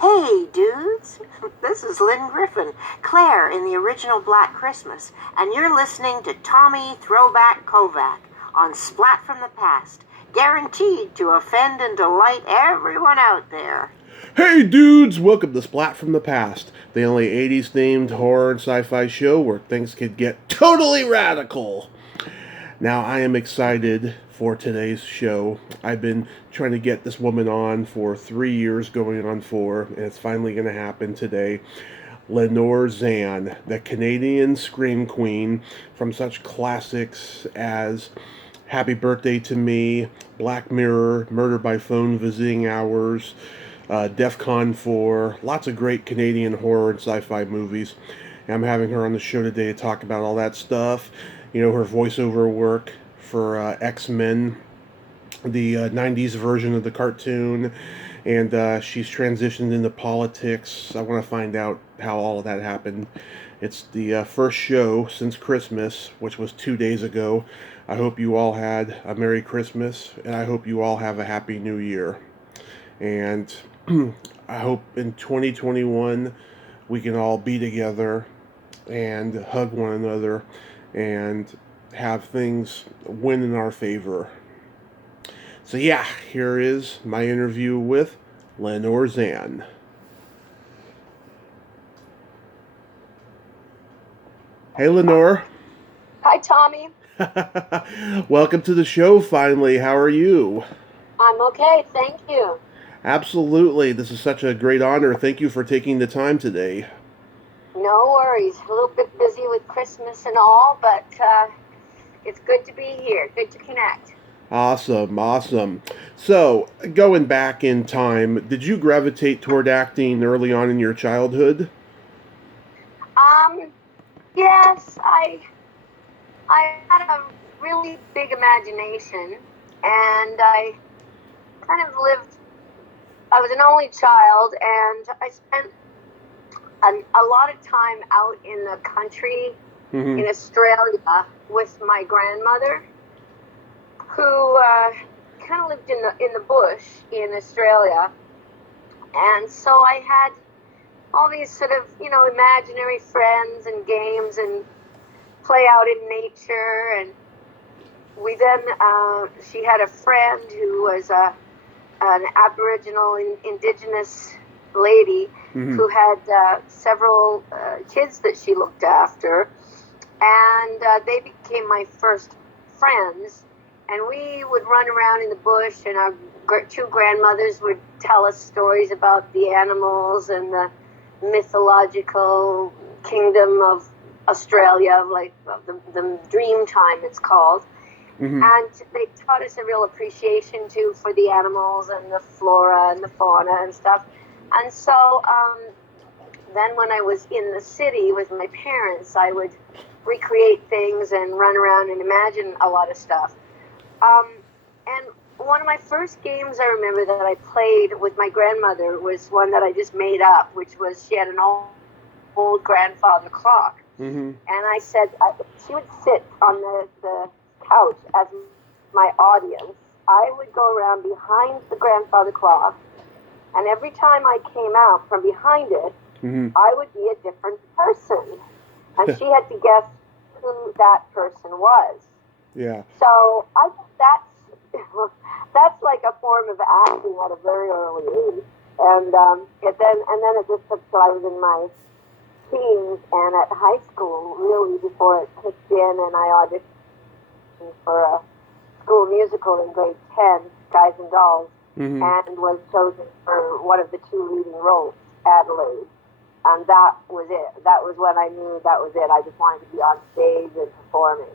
Hey, dudes! This is Lynn Griffin, Claire in the original Black Christmas, and you're listening to Tommy Throwback Kovac on Splat from the Past, guaranteed to offend and delight everyone out there. Hey dudes, welcome to Splat from the Past, the only 80s themed horror and sci-fi show where things could get totally radical. Now I am excited for today's show. I've been trying to get this woman on for 3 years, going on 4, and it's finally going to happen today. Lenore Zann, the Canadian Scream Queen from such classics as Happy Birthday to Me, Black Mirror, Murder by Phone, Visiting Hours, DEF CON 4, lots of great Canadian horror and sci-fi movies. And I'm having her on the show today to talk about all that stuff. You know, her voiceover work for X-Men, the 90s version of the cartoon, and she's transitioned into politics. I want to find out how all of that happened. It's the first show since Christmas, which was 2 days ago. I hope you all had a Merry Christmas, and I hope you all have a Happy New Year. And I hope in 2021 we can all be together and hug one another and have things win in our favor. So yeah, here is my interview with Lenore Zann. Hey Lenore. Hi, Tommy. Welcome to the show finally. How are you? I'm okay, thank you. Absolutely. This is such a great honor. Thank you for taking the time today. No worries. A little bit busy with Christmas and all, but it's good to be here. Good to connect. Awesome. So, going back in time, did you gravitate toward acting early on in your childhood? Yes, I had a really big imagination, and I kind of lived. I was an only child, and I spent a lot of time out in the country in Australia with my grandmother, who kind of lived in the bush in Australia, and so I had all these sort of imaginary friends and games and play out in nature. And we then she had a friend who was an Aboriginal Indigenous lady who had several kids that she looked after, and they became my first friends. And we would run around in the bush, and our two grandmothers would tell us stories about the animals and the mythological kingdom of Australia, like the dream time it's called. And they taught us a real appreciation too for the animals and the flora and the fauna and stuff. And so then when I was in the city with my parents, I would recreate things and run around and imagine a lot of stuff. And one of my first games I remember that I played with my grandmother was one that I just made up, which was she had an old grandfather clock. And I said she would sit on the couch as my audience. I would go around behind the grandfather clock, and every time I came out from behind it, I would be a different person. And she had to guess who that person was. Yeah. So I think that's like a form of acting at a very early age. And then it just took till I was in my teens and at high school, really, before it kicked in, and I auditioned for a school musical in grade 10, Guys and Dolls, and was chosen for one of the two leading roles, Adelaide. And that was it. That was when I knew that was it. I just wanted to be on stage and performing.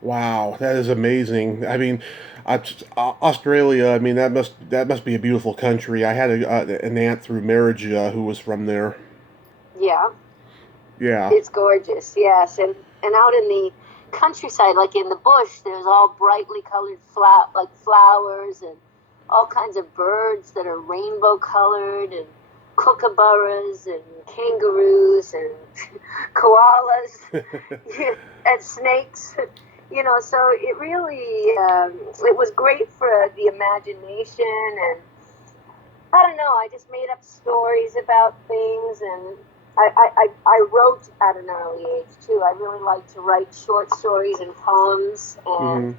Wow, that is amazing. I mean, Australia. I mean, that must be a beautiful country. I had an aunt through marriage who was from there. Yeah. Yeah. It's gorgeous, yes. And out in the countryside, like in the bush, there's all brightly colored flowers and all kinds of birds that are rainbow colored, and kookaburras and kangaroos and koalas and snakes. So it really, it was great for the imagination, and I don't know, know. I just made up stories about things, and I wrote at an early age too. I really liked to write short stories and poems, and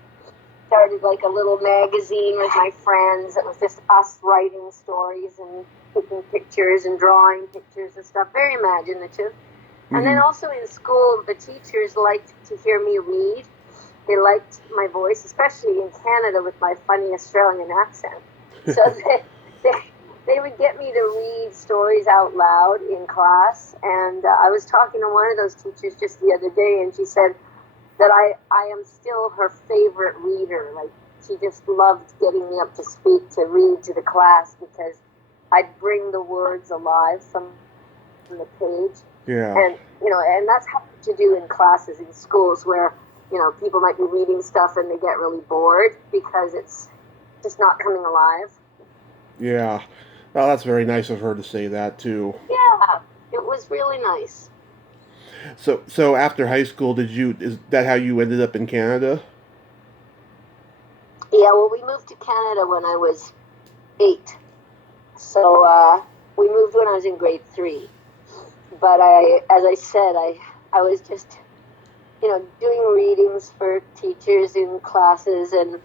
started like a little magazine with my friends. It was just us writing stories and taking pictures and drawing pictures and stuff. Very imaginative. And then also in school, the teachers liked to hear me read. They liked my voice, especially in Canada with my funny Australian accent. So they would get me to read stories out loud in class. And I was talking to one of those teachers just the other day, and she said that I am still her favorite reader. Like, she just loved getting me up to speak, to read to the class, because I'd bring the words alive from the page. Yeah. And, and that's hard to do in classes in schools where, people might be reading stuff and they get really bored because it's just not coming alive. Yeah. Oh, that's very nice of her to say that, too. Yeah, it was really nice. So after high school, is that how you ended up in Canada? Yeah, well, we moved to Canada when I was 8. So we moved when I was in grade 3. But as I said, I was just, doing readings for teachers in classes, and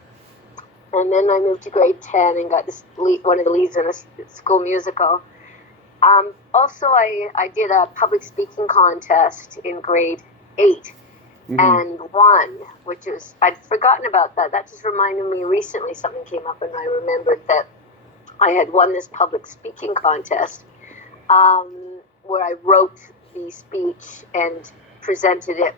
then I moved to grade 10 and got one of the leads in a school musical. Also, I did a public speaking contest in grade 8 and won, which was, I'd forgotten about that. That just reminded me recently, something came up and I remembered that I had won this public speaking contest where I wrote the speech and presented it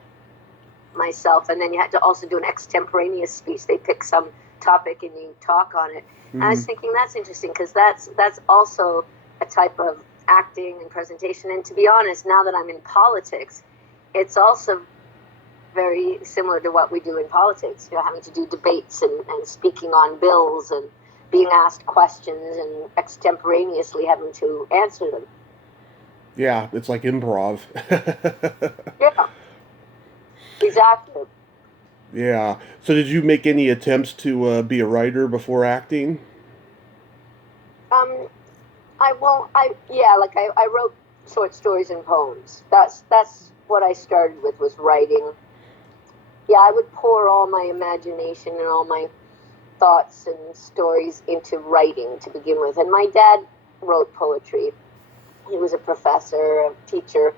myself, and then you had to also do an extemporaneous speech. They pick some topic and you talk on it. And I was thinking, that's interesting, because that's also a type of acting and presentation. And to be honest, now that I'm in politics, it's also very similar to what we do in politics, having to do debates and speaking on bills and being asked questions and extemporaneously having to answer them. Yeah, it's like improv. Yeah, exactly. Yeah. So did you make any attempts to be a writer before acting? I wrote short stories and poems. That's what I started with, was writing. Yeah, I would pour all my imagination and all my thoughts and stories into writing to begin with. And my dad wrote poetry. He was a professor, a teacher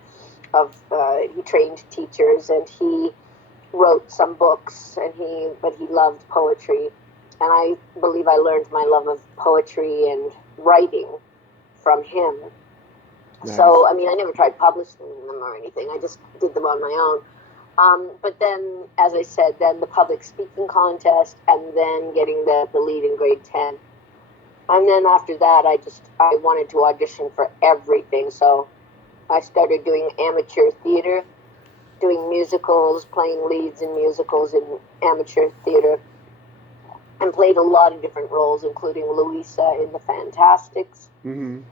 he trained teachers, and he wrote some books, but he loved poetry. And I believe I learned my love of poetry and writing from him. Nice. So, I never tried publishing them or anything. I just did them on my own. But then, as I said, then the public speaking contest, and then getting the lead in grade 10. And then after that, I wanted to audition for everything. So I started doing amateur theater, doing musicals, playing leads in musicals in amateur theater, and played a lot of different roles, including Louisa in The Fantastics, and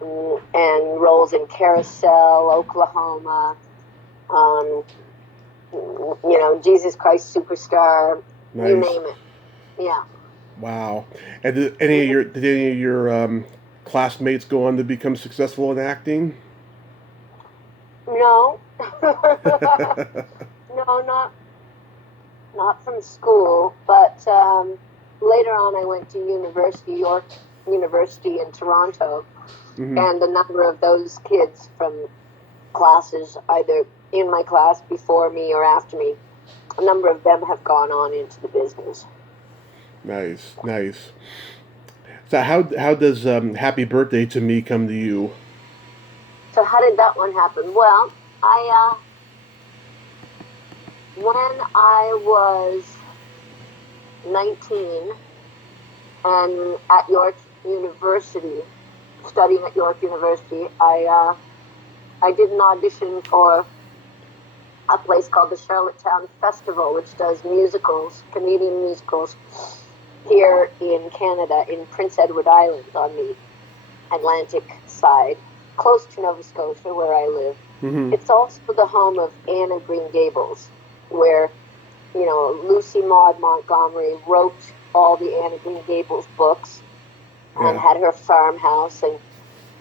roles in Carousel, Oklahoma, Jesus Christ Superstar, nice. You name it. Yeah. Wow. And did any of your classmates go on to become successful in acting? No. No, not from school, but later on I went to York University in Toronto, and a number of those kids from classes, either in my class before me or after me, a number of them have gone on into the business. Nice. So how does Happy Birthday to Me come to you? So how did that one happen? Well, when I was 19 and at York University, studying at York University, I did an audition for a place called the Charlottetown Festival, which does musicals, Canadian musicals, here in Canada, in Prince Edward Island on the Atlantic side, close to Nova Scotia, where I live. It's also the home of Anne of Green Gables, where, Lucy Maud Montgomery wrote all the Anne of Green Gables books, and had her farmhouse,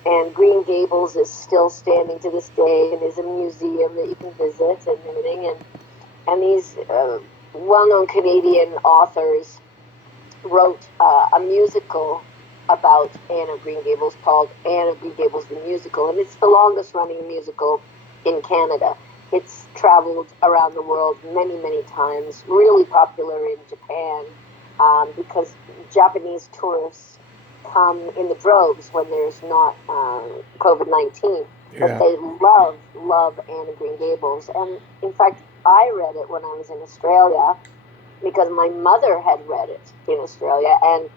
and Green Gables is still standing to this day, and is a museum that you can visit and everything. And these well-known Canadian authors wrote a musical about Anne of Green Gables called Anne of Green Gables the Musical, and it's the longest-running musical in Canada. It's traveled around the world many, many times, really popular in Japan, because Japanese tourists come in the droves when there's not COVID-19. But they love Anne of Green Gables. And in fact, I read it when I was in Australia because my mother had read it in Australia and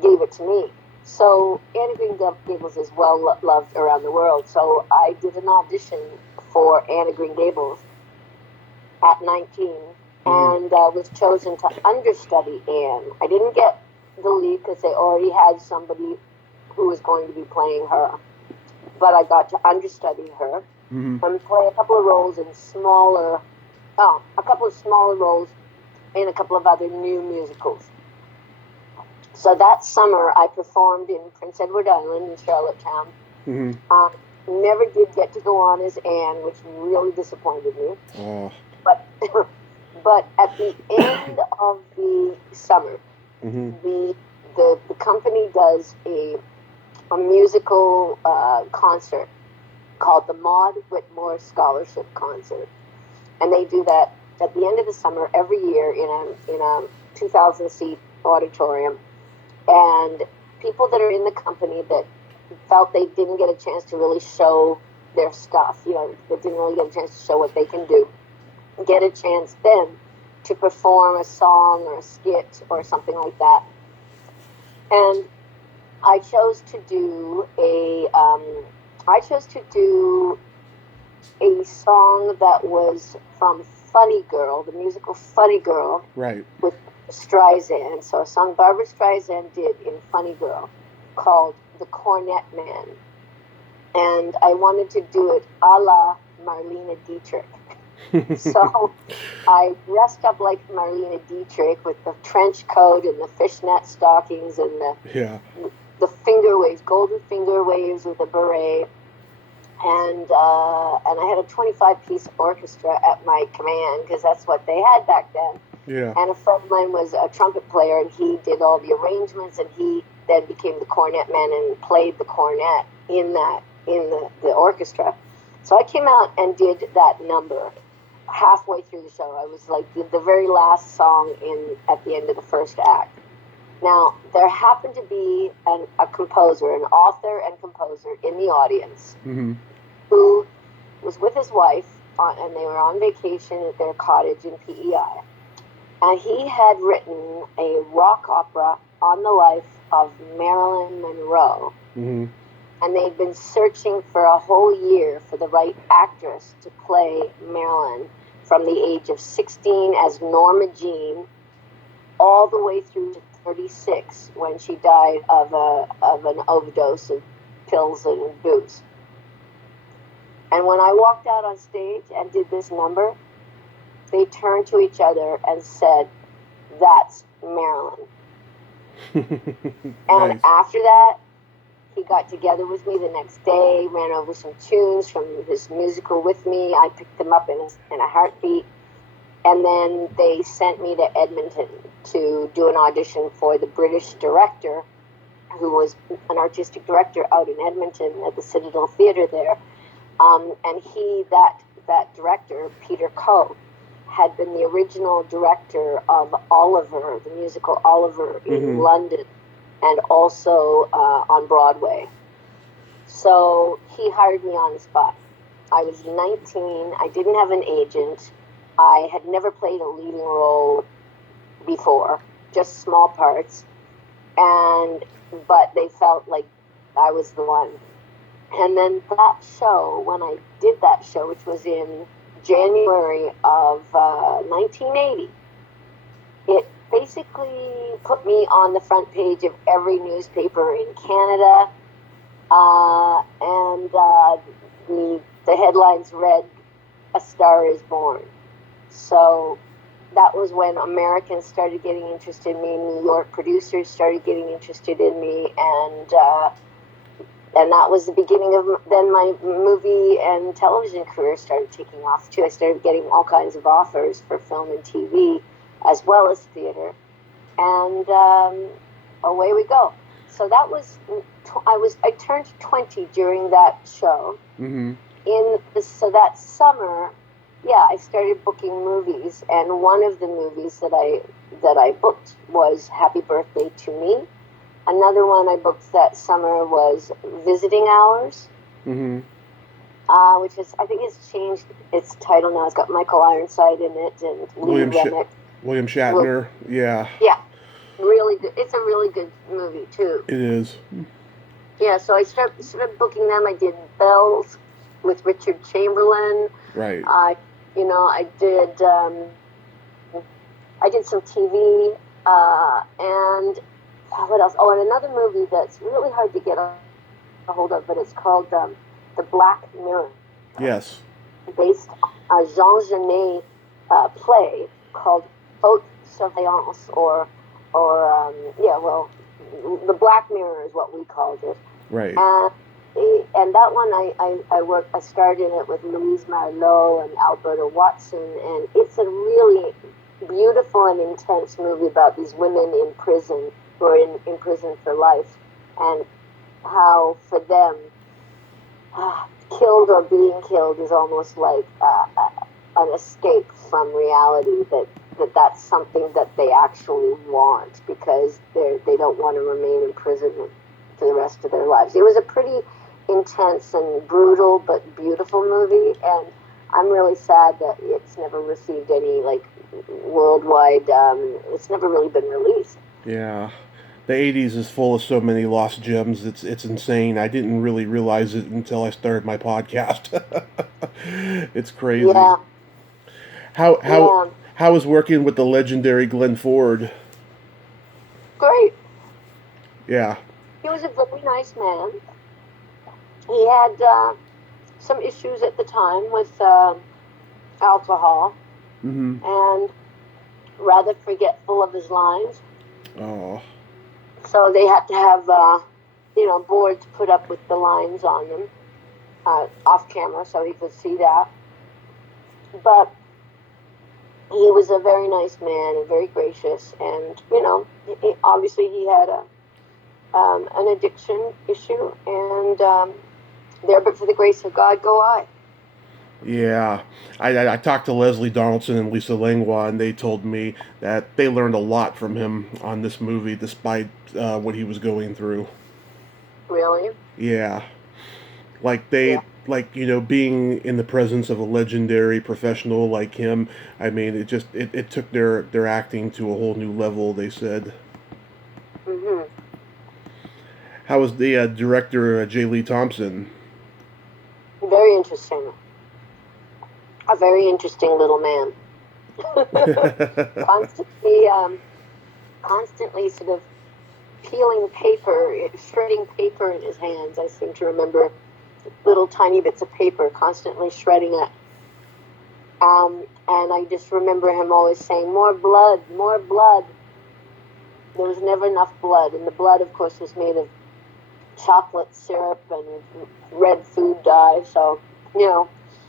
gave it to me. So Anne of Green Gables is well loved around the world. So I did an audition for Anne of Green Gables at 19 and was chosen to understudy Anne. I didn't get the lead because they already had somebody who was going to be playing her. But I got to understudy her and play a couple of roles in a couple of smaller roles in a couple of other new musicals. So that summer I performed in Prince Edward Island in Charlottetown. Never did get to go on as Anne, which really disappointed me. But at the end of the summer, the company does a musical concert called the Maud Whitmore Scholarship Concert, and they do that at the end of the summer every year in a 2,000-seat auditorium. And people that are in the company that felt they didn't get a chance to really show their stuff, that didn't really get a chance to show what they can do, get a chance then to perform a song or a skit or something like that. And I chose to do a song that was from Funny Girl, the musical Funny Girl, right, with Streisand. So a song Barbara Streisand did in Funny Girl called The Cornet Man. And I wanted to do it a la Marlene Dietrich. So I dressed up like Marlene Dietrich with the trench coat and the fishnet stockings and the finger waves, golden finger waves with a beret. And I had a 25-piece orchestra at my command because that's what they had back then. Yeah. And a friend of mine was a trumpet player, and he did all the arrangements, and he then became the cornet man and played the cornet in the orchestra. So I came out and did that number halfway through the show. I was like the very last song at the end of the first act. Now, there happened to be a composer, an author and composer in the audience who was with his wife, and they were on vacation at their cottage in PEI. And he had written a rock opera on the life of Marilyn Monroe. And they'd been searching for a whole year for the right actress to play Marilyn from the age of 16 as Norma Jean all the way through to 36 when she died of an overdose of pills and booze. And when I walked out on stage and did this number, they turned to each other and said, "That's Marilyn." And after that, he got together with me the next day, ran over some tunes from his musical with me. I picked them up in a heartbeat. And then they sent me to Edmonton to do an audition for the British director, who was an artistic director out in Edmonton at the Citadel Theatre there. And that director, Peter Coe, had been the original director of Oliver, the musical Oliver in London, and also on Broadway. So he hired me on the spot. I was 19. I didn't have an agent. I had never played a leading role before, just small parts. But they felt like I was the one. And then that show, when I did that show, which was in January of 1980, it basically put me on the front page of every newspaper in Canada. And the headlines read, "A Star is Born." So that was when Americans started getting interested in me. New York producers started getting interested in me, and that was the beginning of then my movie and television career started taking off too. I started getting all kinds of offers for film and TV, as well as theater, and away we go. So that was I turned 20 during that show. Mm-hmm. So that summer, yeah, I started booking movies, and one of the movies that I booked was Happy Birthday to Me. Another one I booked that summer was Visiting Hours, Mm-hmm. which is, I think it's changed its title now. It's got Michael Ironside in it and Lee Remick. William Shatner. Yeah. Yeah, really good. It's a really good movie too. It is. Yeah, so I started booking them. I did Bells with Richard Chamberlain. Right. I did some TV, and what else? Oh, and another movie that's really hard to get a hold of, but it's called The Black Mirror. Yes. Based on a Jean Genet play called Haute Surveillance, or The Black Mirror is what we called it. Right. And that one I starred in it with Louise Marlowe and Alberta Watson, and it's a really beautiful and intense movie about these women in prison who are in prison for life, and how for them killed or being killed is almost like an escape from reality, that's something that they actually want, because they don't want to remain in prison for the rest of their lives. It was a pretty intense and brutal but beautiful movie, and I'm really sad that it's never received any worldwide, it's never really been released. Yeah. The 80s is full of so many lost gems. It's insane. I didn't really realize it until I started my podcast. It's crazy. Yeah. How is working with the legendary Glenn Ford? Great. Yeah. He was a very nice man. He had some issues at the time with alcohol, Mm-hmm. and rather forgetful of his lines. Oh. So they had to have, boards put up with the lines on them off camera so he could see that. But he was a very nice man and very gracious, and obviously he had an addiction issue, and there, but for the grace of God, go I. Yeah, I talked to Leslie Donaldson and Lisa Langlois, and they told me that they learned a lot from him on this movie, despite what he was going through. Really? Yeah, being in the presence of a legendary professional like him. I mean, it took their acting to a whole new level, they said. Mm-hmm. How was the director, J. Lee Thompson? Very interesting. A very interesting little man. Constantly sort of peeling paper, shredding paper in his hands. I seem to remember little tiny bits of paper, constantly shredding it. And I just remember him always saying, "More blood, more blood." There was never enough blood, and the blood, of course, was made of chocolate syrup and red food dye, so,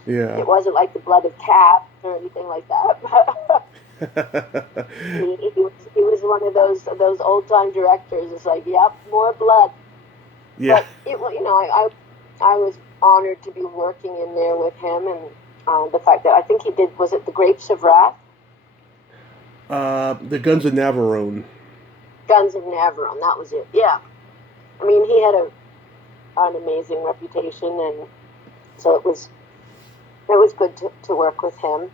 Yeah. it wasn't like the blood of cats or anything like that. he was one of those old-time directors. It's like, yep, more blood. Yeah. But, I was honored to be working in there with him, and the fact that I think he did, was it The Grapes of Wrath? The Guns of Navarone. Guns of Navarone, that was it, yeah. I mean, he had an amazing reputation, and so it was good to work with him.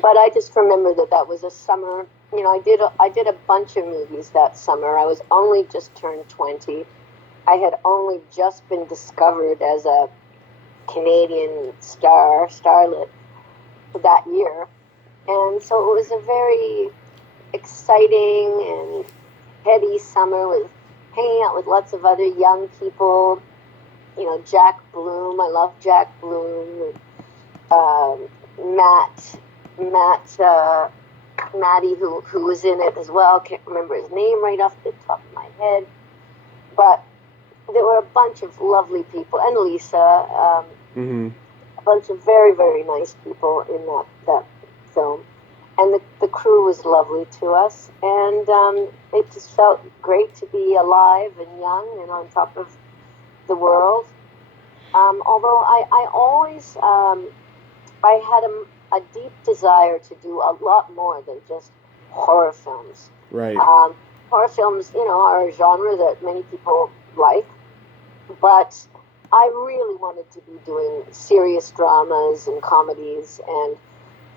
But I just remember that was a summer. I did a bunch of movies that summer. I was only just turned 20. I had only just been discovered as a Canadian starlet that year, and so it was a very exciting and heady summer with hanging out with lots of other young people. Jack Bloom. I love Jack Bloom. Matt Maddie, who was in it as well. Can't remember his name right off the top of my head, but there were a bunch of lovely people, and Lisa, a bunch of very, very nice people in that film. And the crew was lovely to us, and it just felt great to be alive and young and on top of the world. Although I always, I had a deep desire to do a lot more than just horror films. Right. Horror films, are a genre that many people like, but I really wanted to be doing serious dramas and comedies, and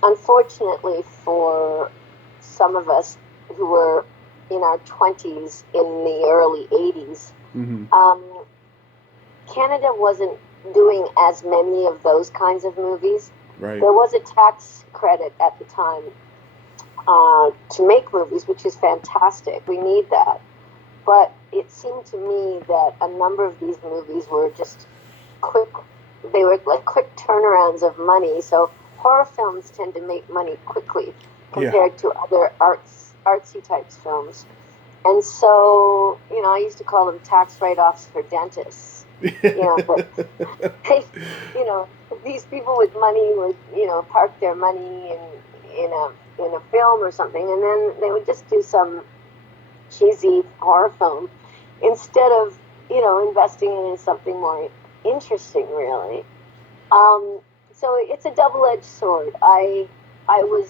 unfortunately for some of us who were in our 20s in the early 80s, Canada wasn't doing as many of those kinds of movies. Right. There was a tax credit at the time to make movies, which is fantastic. We need that. But it seemed to me that a number of these movies were just they were like quick turnarounds of money. So horror films tend to make money quickly compared to other artsy types films. And so, I used to call them tax write-offs for dentists. But they, these people with money would, park their money in a film or something, and then they would just do some cheesy horror film instead of, investing in something more interesting, really. So it's a double-edged sword. I was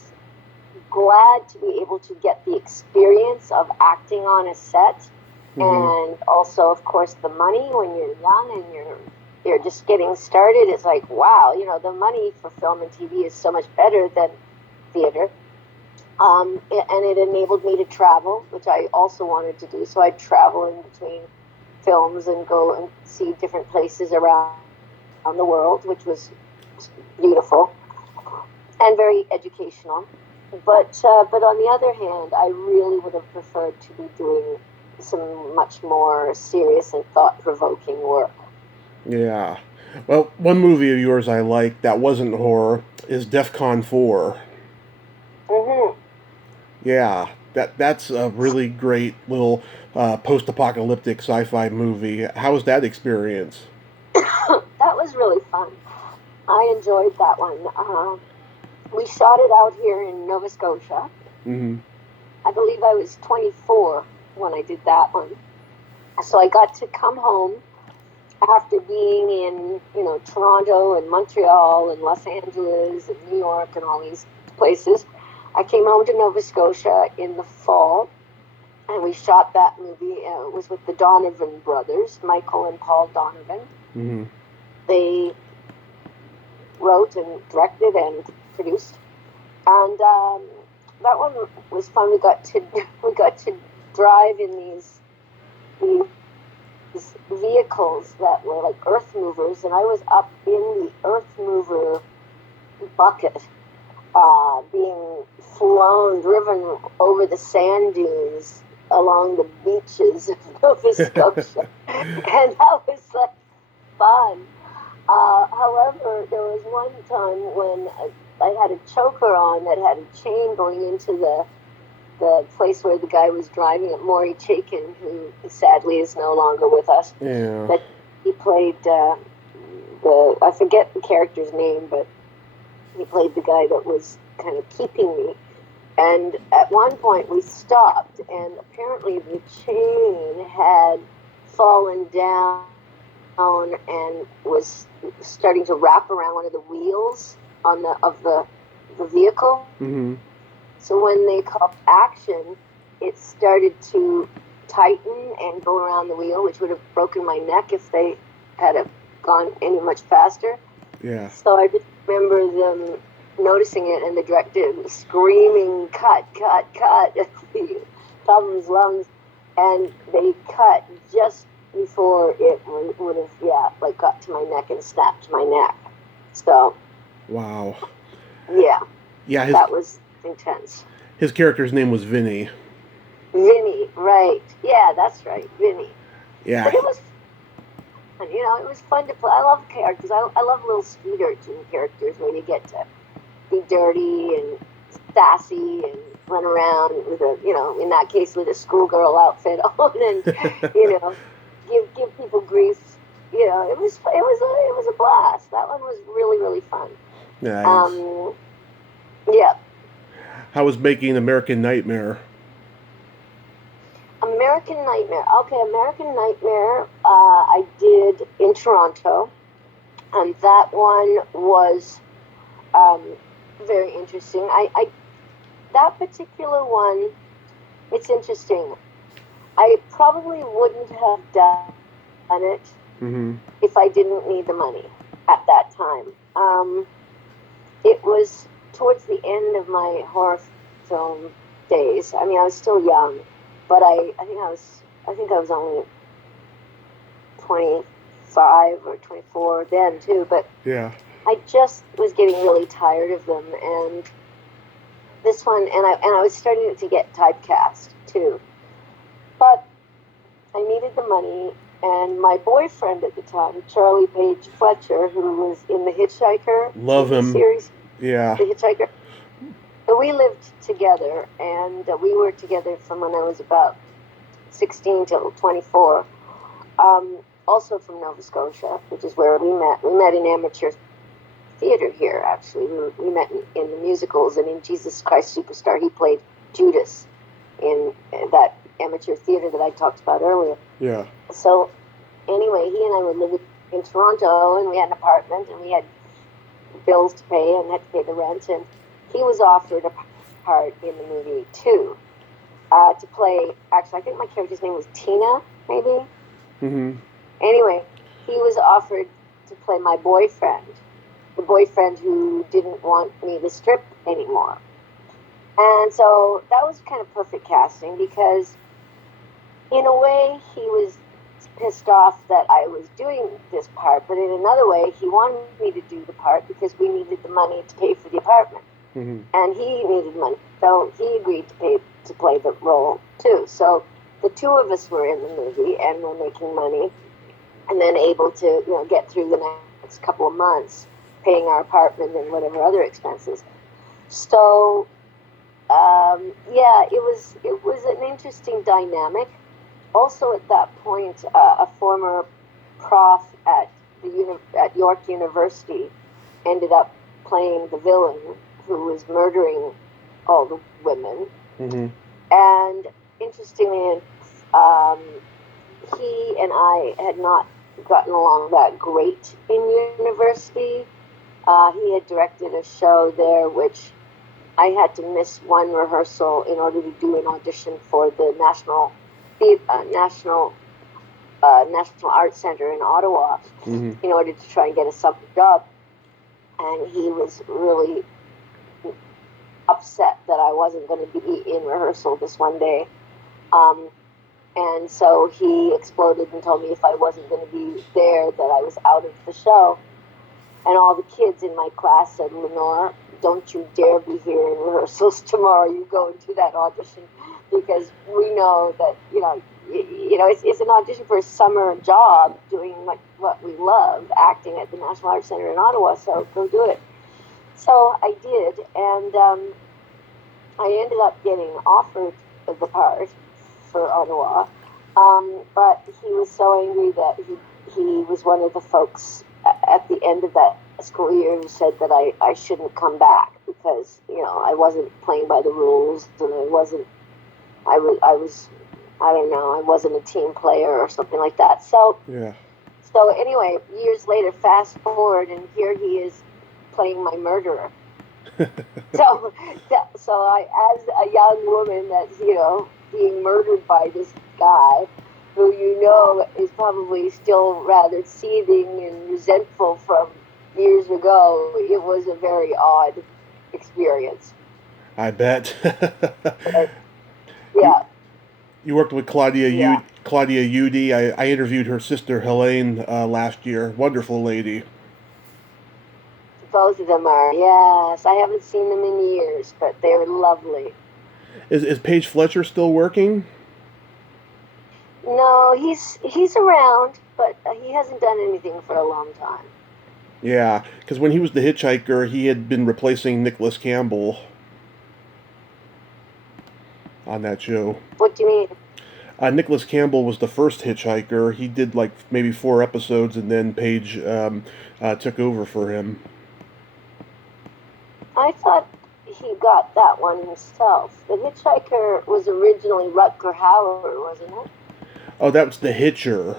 glad to be able to get the experience of acting on a set, and also, of course, the money when you're young and you're just getting started. It's like, wow, the money for film and TV is so much better than theater. And it enabled me to travel, which I also wanted to do. So I'd travel in between films and go and see different places around the world, which was beautiful and very educational. But on the other hand, I really would have preferred to be doing some much more serious and thought-provoking work. Yeah. Well, one movie of yours I like that wasn't horror is DEFCON 4. Yeah, that's a really great little post-apocalyptic sci-fi movie. How was that experience? That was really fun. I enjoyed that one. We shot it out here in Nova Scotia. I believe I was 24 when I did that one. So I got to come home after being in, Toronto and Montreal and Los Angeles and New York and all these places. I came home to Nova Scotia in the fall, and we shot that movie. It was with the Donovan brothers, Michael and Paul Donovan. They wrote and directed and produced, and that one was fun. We got to drive in these vehicles that were like earth movers, and I was up in the earth mover bucket, being driven over the sand dunes along the beaches of Nova Scotia, and that was like fun. However, there was one time when I had a choker on that had a chain going into the place where the guy was driving it, Maury Chaikin, who sadly is no longer with us. Yeah. But he played I forget the character's name, but he played the guy that was kind of keeping me. And at one point we stopped, and apparently the chain had fallen down and was starting to wrap around one of the wheels of the vehicle. So when they called action, it started to tighten and go around the wheel, which would have broken my neck if they had gone any much faster. Yeah. So I just remember them noticing it, and the director screaming, "Cut, cut, cut," at the top of his lungs, and they cut just before it would have, got to my neck and snapped my neck. So. Wow. Yeah. Yeah. That was intense. His character's name was Vinny. Vinny, right. Yeah, that's right, Vinny. Yeah. But it was fun, it was fun to play. I love characters. I love little sweet urchin characters where you get to be dirty and sassy and run around with a, in that case with a schoolgirl outfit on, and give people grief. It was a blast. That one was really, really fun. Nice. Yeah. How was making American Nightmare? American Nightmare. Okay, American Nightmare. I did in Toronto, and that one was very interesting. I that particular one. It's interesting. I probably wouldn't have done it if I didn't need the money at that time. It was towards the end of my horror film days. I mean, I was still young, but I think I was only 25 or 24 then too. But yeah, I just was getting really tired of them, and this one, and I was starting to get typecast too. But I needed the money, and my boyfriend at the time, Charlie Page Fletcher, who was in The Hitchhiker love him series, yeah, The Hitchhiker. And we lived together, and we were together from when I was about 16 till 24. Also from Nova Scotia, which is where we met. We met in amateur theater here, actually. We met in the musicals, and in Jesus Christ Superstar, he played Judas in that amateur theater that I talked about earlier. Yeah. So anyway, he and I were living in Toronto, and we had an apartment, and we had bills to pay and had to pay the rent, and he was offered a part in the movie too, to play, actually I think my character's name was Tina, maybe. Anyway, he was offered to play my boyfriend, the boyfriend who didn't want me to strip anymore. And so that was kind of perfect casting, because in a way he was pissed off that I was doing this part, but in another way he wanted me to do the part because we needed the money to pay for the apartment. And he needed money, so he agreed to play the role too. So the two of us were in the movie, and we're making money, and then able to get through the next couple of months, paying our apartment and whatever other expenses. So it was an interesting dynamic. Also at that point, a former prof at York University ended up playing the villain who was murdering all the women. And interestingly, he and I had not gotten along that great in university. He had directed a show there which I had to miss one rehearsal in order to do an audition for the National Arts Center in Ottawa, in order to try and get a summer job. And he was really upset that I wasn't going to be in rehearsal this one day. And so he exploded and told me if I wasn't going to be there, that I was out of the show. And all the kids in my class said, Lenore, don't you dare be here in rehearsals tomorrow. You go into that audition, because we know that, it's an audition for a summer job doing what we love, acting at the National Arts Center in Ottawa, so go do it. So I did, and I ended up getting offered the part for Ottawa, but he was so angry that he was one of the folks at the end of that school year who said that I shouldn't come back because I wasn't playing by the rules, and I wasn't a team player or something like that. So anyway, years later, fast forward, and here he is playing my murderer. so I, as a young woman that's being murdered by this guy who is probably still rather seething and resentful from years ago, it was a very odd experience. I bet. Yeah. You worked with Claudia Udy. I interviewed her sister Helene last year. Wonderful lady. Both of them are, yes. I haven't seen them in years, but they're lovely. Is Paige Fletcher still working? No, he's around, but he hasn't done anything for a long time. Yeah, because when he was the Hitchhiker, he had been replacing Nicholas Campbell. on that show. What do you mean? Nicholas Campbell was the first hitchhiker. He did like maybe 4 episodes, and then Paige took over for him. I thought he got that one himself. The hitchhiker was originally Rutger Hauer, wasn't it? Oh, that was the Hitcher.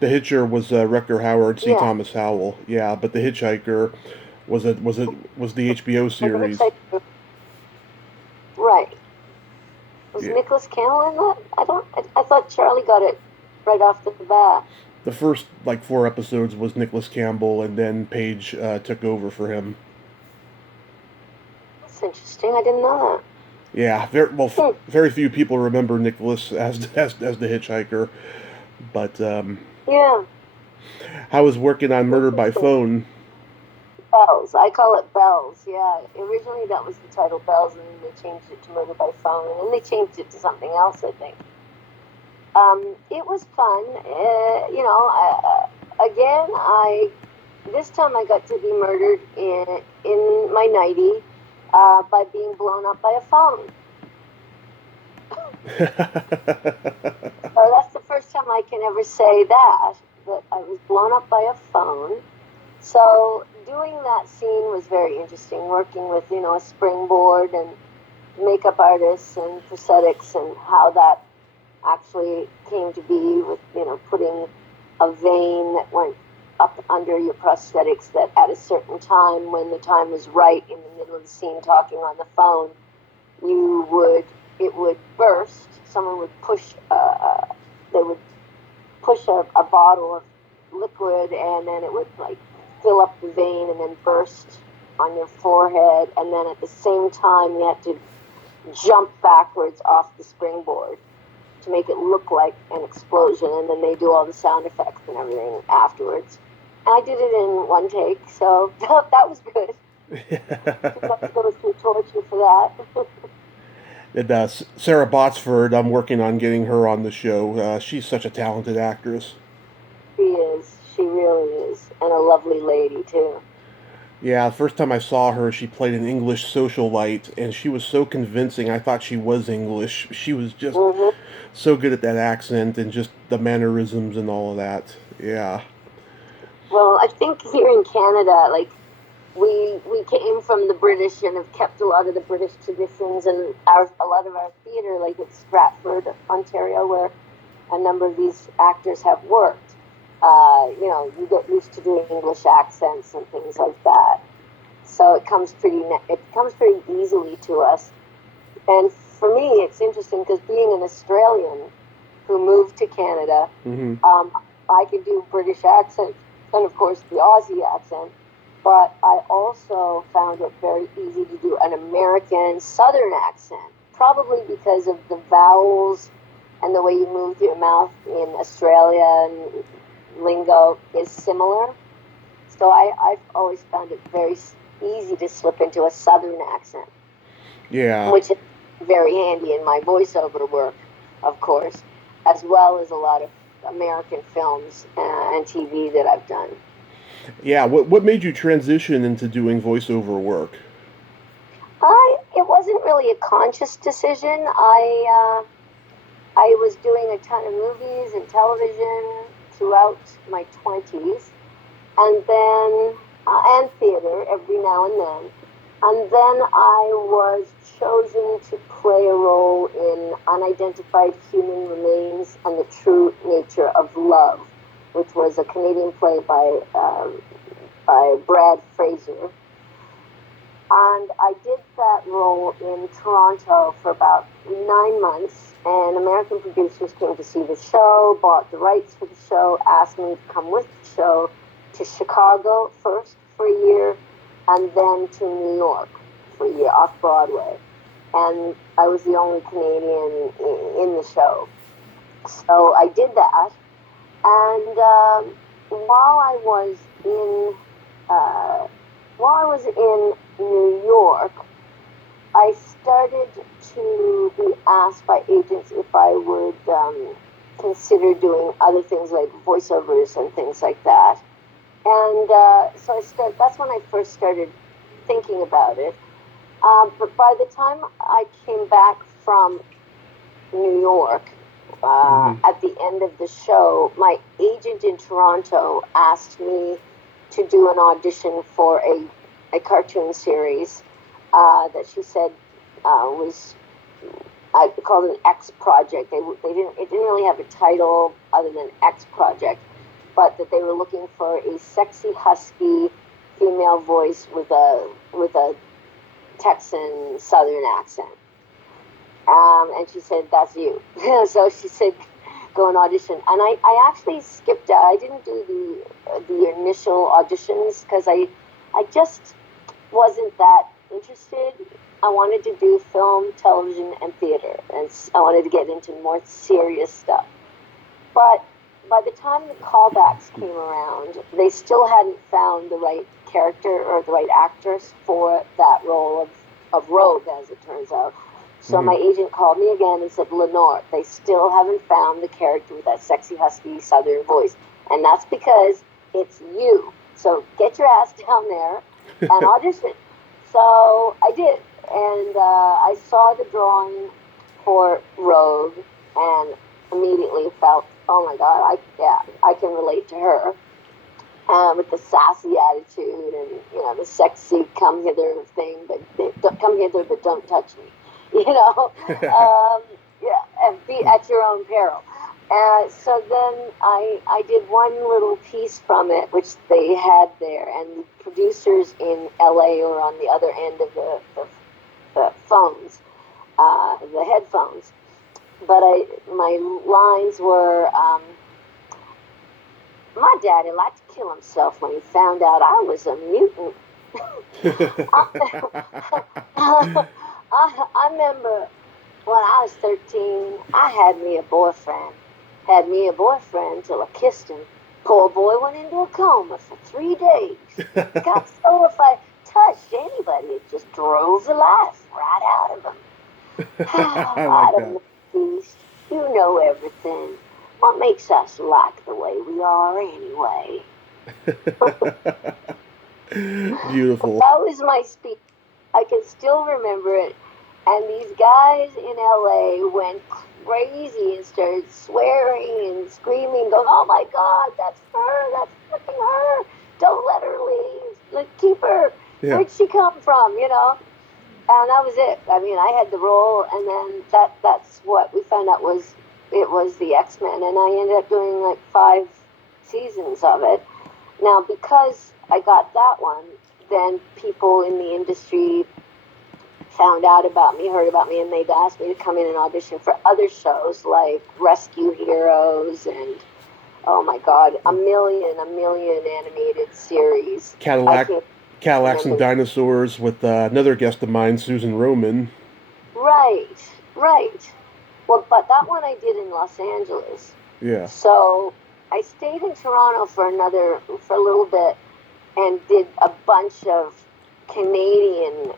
The Hitcher was Rutger Hauer, C. Yeah. Thomas Howell. Yeah, but the Hitchhiker was the HBO series. Right. Was Yeah. Nicholas Campbell in that? I thought Charlie got it right off the bat. The first like 4 episodes was Nicholas Campbell, and then Paige took over for him. That's interesting. I didn't know that. Yeah, very few people remember Nicholas as the Hitchhiker, but Yeah. I was working on Murder by Phone. Bells. I call it Bells. Yeah. Originally that was the title, Bells, and then they changed it to Murder by Phone, and then they changed it to something else, I think. It was fun. This time I got to be murdered in my nightie by being blown up by a phone. So that's the first time I can ever say that I was blown up by a phone. So doing that scene was very interesting, working with, a springboard and makeup artists and prosthetics, and how that actually came to be with, putting a vein that went up under your prosthetics, that at a certain time, when the time was right in the middle of the scene talking on the phone, it would burst. Someone would push, they would push a bottle of liquid, and then it would like fill up the vein and then burst on your forehead, and then at the same time you had to jump backwards off the springboard to make it look like an explosion, and then they do all the sound effects and everything afterwards. And I did it in one take, so that was good. I have to go through torture for that. And Sarah Botsford, I'm working on getting her on the show. She's such a talented actress. She is. She really is. And a lovely lady, too. Yeah, the first time I saw her, she played an English socialite, and she was so convincing. I thought she was English. She was just so good at that accent and just the mannerisms and all of that. Yeah. Well, I think here in Canada, like, we came from the British and have kept a lot of the British traditions, and a lot of our theater, like at Stratford, Ontario, where a number of these actors have worked. You get used to doing English accents and things like that. So it comes pretty easily to us. And for me, it's interesting because being an Australian who moved to Canada, I can do British accent and, of course, the Aussie accent. But I also found it very easy to do an American Southern accent, probably because of the vowels and the way you move your mouth in Australia and lingo is similar. So I've always found it very easy to slip into a Southern accent. Yeah. Which is very handy in my voiceover work, of course, as well as a lot of American films and TV that I've done. Yeah, what made you transition into doing voiceover work? It wasn't really a conscious decision. I was doing a ton of movies and television throughout my 20s, and then and theater every now and then. And then I was chosen to play a role in Unidentified Human Remains and the True Nature of Love, which was a Canadian play by Brad Fraser. And I did that role in Toronto for about 9 months, and American producers came to see the show, bought the rights for the show, asked me to come with the show to Chicago first for a year, and then to New York for a year off Broadway. And I was the only Canadian in the show. So I did that. And while I was in New York, I started to be asked by agents if I would consider doing other things like voiceovers and things like that. And so that's when I first started thinking about it. But by the time I came back from New York, Mm-hmm. at the end of the show, my agent in Toronto asked me to do an audition for a cartoon series that she said was, I called it an X project. They didn't, it didn't really have a title other than X project, but that they were looking for a sexy husky female voice with a Texan Southern accent. And she said, "That's you." So she said, "Go and audition." And I actually skipped out. I didn't do the initial auditions because I just wasn't that interested. I wanted to do film, television, and theater, and I wanted to get into more serious stuff. But by the time the callbacks came around, they still hadn't found the right character or the right actress for that role of Rogue, as it turns out. So Mm-hmm. my agent called me again and said, "Lenore, they still haven't found the character with that sexy, husky Southern voice. And that's because it's you. So get your ass down there and audition." So I did. And I saw the drawing for Rogue and immediately felt, oh my God, I can relate to her. With the sassy attitude and the sexy come hither thing, but come hither but don't touch me, yeah, and be at your own peril. So then I did one little piece from it, which they had there, and the producers in LA were on the other end of the phones, the headphones. But my lines were. My daddy liked to kill himself when he found out I was a mutant. I remember when I was 13, I had me a boyfriend. Had me a boyfriend till I kissed him. Poor boy went into a coma for 3 days. Got so if I touched anybody, it just drove the life right out of him. I like Out of that. the beast, you know everything. What makes us like the way we are anyway? Beautiful. That was my speech. I can still remember it. And these guys in LA went crazy and started swearing and screaming, going, "Oh my God, that's her! That's fucking her! Don't let her leave! Keep her! Yeah. Where'd she come from?" And that was it. I mean, I had the role, and then that's what we found out was it was the X-Men, and I ended up doing like 5 seasons of it. Now, because I got that one, then people in the industry found out about me, heard about me, and they'd asked me to come in and audition for other shows like Rescue Heroes and, oh my God, a million animated series. I Cadillac, can't Cadillacs and remember. Dinosaurs with another guest of mine, Susan Roman. Right, right. Well, but that one I did in Los Angeles. Yeah. So I stayed in Toronto for a little bit and did a bunch of Canadian,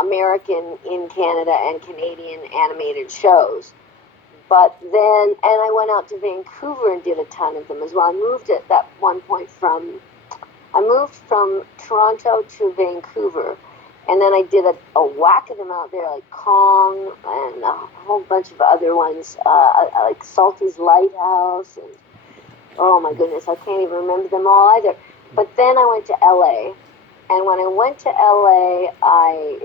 American in Canada and Canadian animated shows. But then, and I went out to Vancouver and did a ton of them as well. I moved from Toronto to Vancouver, and then I did a whack of them out there, like Kong and a whole bunch of other ones, like Salty's Lighthouse, and oh my goodness, I can't even remember them all either. But then I went to LA, and when I went to LA, I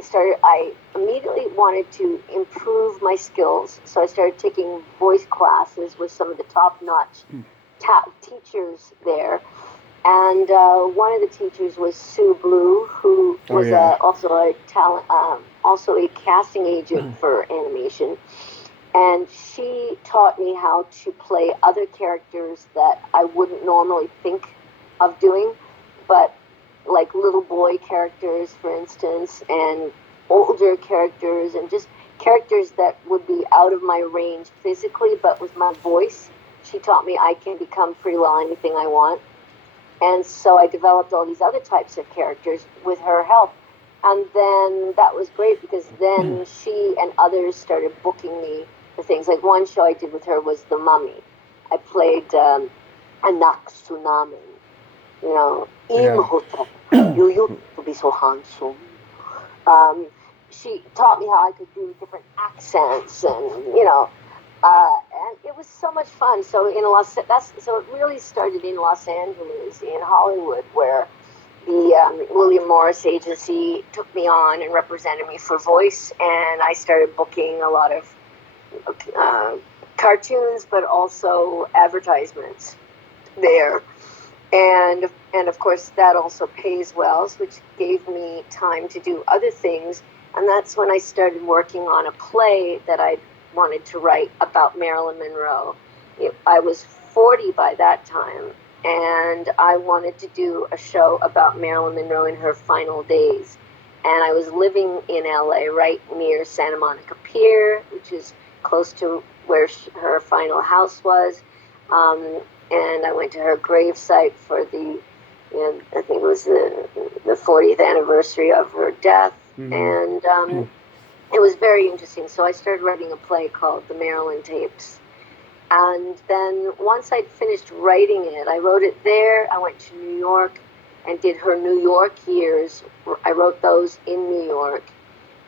immediately wanted to improve my skills, so I started taking voice classes with some of the top-notch teachers there. And one of the teachers was Sue Blue, who Oh was yeah. also a talent, also a casting agent for animation. And she taught me how to play other characters that I wouldn't normally think of doing, but like little boy characters, for instance, and older characters, and just characters that would be out of my range physically, but with my voice. She taught me I can become pretty well anything I want. And so I developed all these other types of characters with her help. And then that was great because then she and others started booking me for things. Like one show I did with her was The Mummy. I played Anak Tsunami. Yeah. Imhotep, you used to be so handsome. Um, she taught me how I could do different accents, and and it was so much fun. So so it really started in Los Angeles, in Hollywood, where the William Morris agency took me on and represented me for voice, and I started booking a lot of cartoons, but also advertisements there. And of course that also pays well, which gave me time to do other things. And that's when I started working on a play that I wanted to write about Marilyn Monroe. I was 40 by that time, and I wanted to do a show about Marilyn Monroe in her final days. And I was living in LA, right near Santa Monica Pier, which is close to where her final house was. And I went to her gravesite for I think it was the 40th anniversary of her death. Mm-hmm. And it was very interesting. So I started writing a play called The Marilyn Tapes. And then once I'd finished writing it, I wrote it there. I went to New York and did her New York years. I wrote those in New York.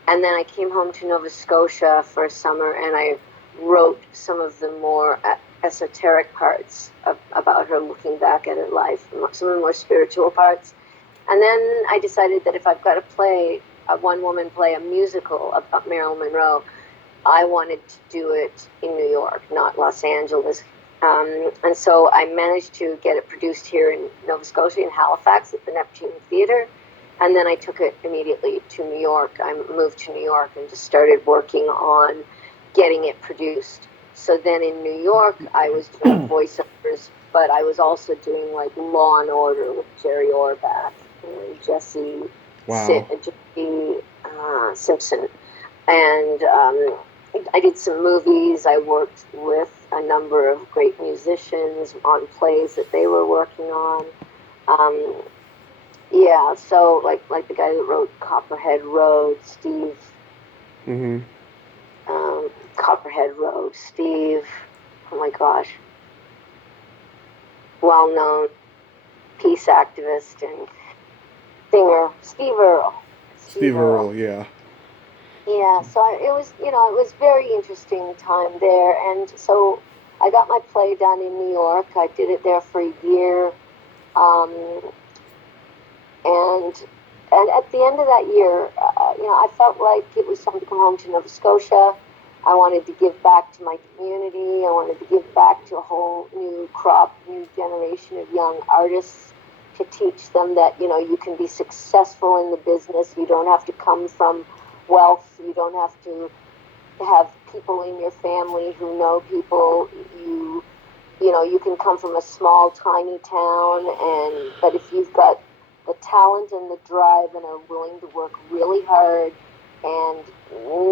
And then I came home to Nova Scotia for a summer, and I wrote some of the more esoteric parts about her, looking back at her life, some of the more spiritual parts. And then I decided that if I've got to play a one-woman play, a musical about Marilyn Monroe, I wanted to do it in New York, not Los Angeles. And so I managed to get it produced here in Nova Scotia, in Halifax, at the Neptune Theatre. And then I took it immediately to New York. I moved to New York and just started working on getting it produced. So then in New York, I was doing voiceovers, but I was also doing like Law and Order with Jerry Orbach and Jesse Simpson. And I did some movies. I worked with a number of great musicians on plays that they were working on. So like the guy that wrote Copperhead Road, Steve. Mm-hmm. Copperhead Road, Steve. Oh my gosh. Well-known peace activist and singer, Steve Earle. Steve Earle, yeah. Yeah, so it was very interesting time there, and so I got my play done in New York. I did it there for a year, and at the end of that year, I felt like it was time to come home to Nova Scotia. I wanted to give back to my community. I wanted to give back to a whole new crop, new generation of young artists, to teach them that, you can be successful in the business. You don't have to come from wealth. You don't have to have people in your family who know people. You can come from a small, tiny town, but if you've got the talent and the drive and are willing to work really hard and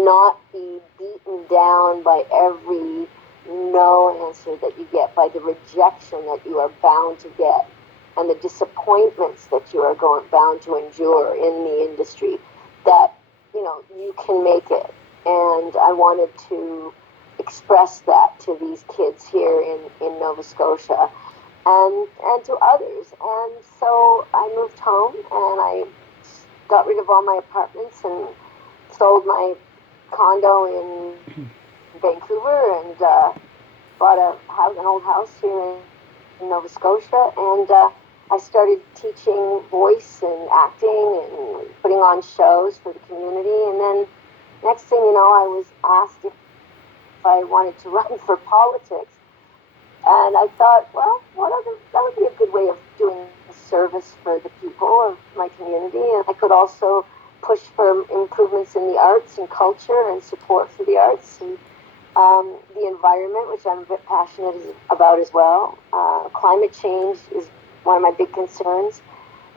not be beaten down by every no answer that you get, by the rejection that you are bound to get, and the disappointments that you are bound to endure in the industry, that you can make it. And I wanted to express that to these kids here in Nova Scotia and to others. And so I moved home, and I got rid of all my apartments and sold my condo in Vancouver and bought an old house here in Nova Scotia, and I started teaching voice and acting and putting on shows for the community. And then next thing you know, I was asked if I wanted to run for politics. And I thought, well, that would be a good way of doing service for the people of my community. And I could also push for improvements in the arts and culture and support for the arts and the environment, which I'm a bit passionate about as well. Climate change is one of my big concerns.